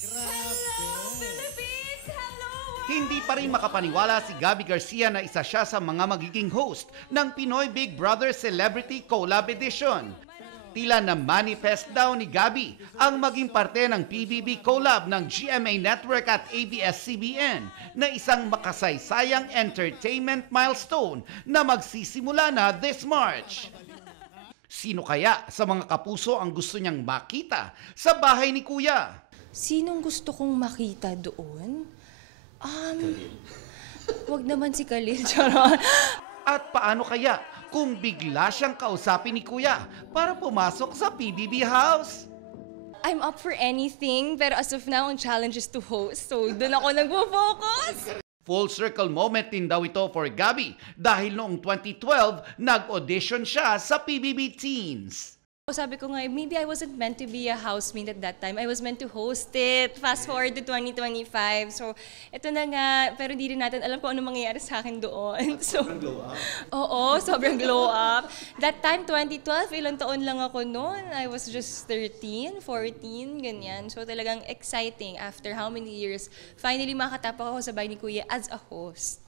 Hello, Philippines! Hello! Hindi pa rin makapaniwala si Gabby Garcia na isa siya sa mga magiging host ng Pinoy Big Brother Celebrity Collab Edition. Tila na manifest daw ni Gabby ang maging parte ng PBB Collab ng GMA Network at ABS-CBN na isang makasaysayang entertainment milestone na magsisimula na this March. Sino kaya sa mga kapuso ang gusto niyang makita sa bahay ni Kuya? Sinong gusto kong makita doon? Wag naman si Khalil, charot. At paano kaya kung bigla siyang kausapin ni Kuya para pumasok sa PBB house? I'm up for anything, pero as of now, ang challenge is to host. So, doon ako nagpo-focus. Full circle moment din daw ito for Gabby dahil noong 2012, nag-audition siya sa PBB Teens. Sabi ko nga, maybe I wasn't meant to be a housemate at that time. I was meant to host it. Fast forward to 2025. So, ito na nga. Pero hindi rin natin alam kung ano mangyayari sa akin doon. So, sobrang glow up? Oo, sobrang glow up. That time, 2012, ilang taon lang ako noon. I was just 13, 14, ganyan. So, talagang exciting after how many years. Finally, makatapak ako sa bahay ni Kuya as a host.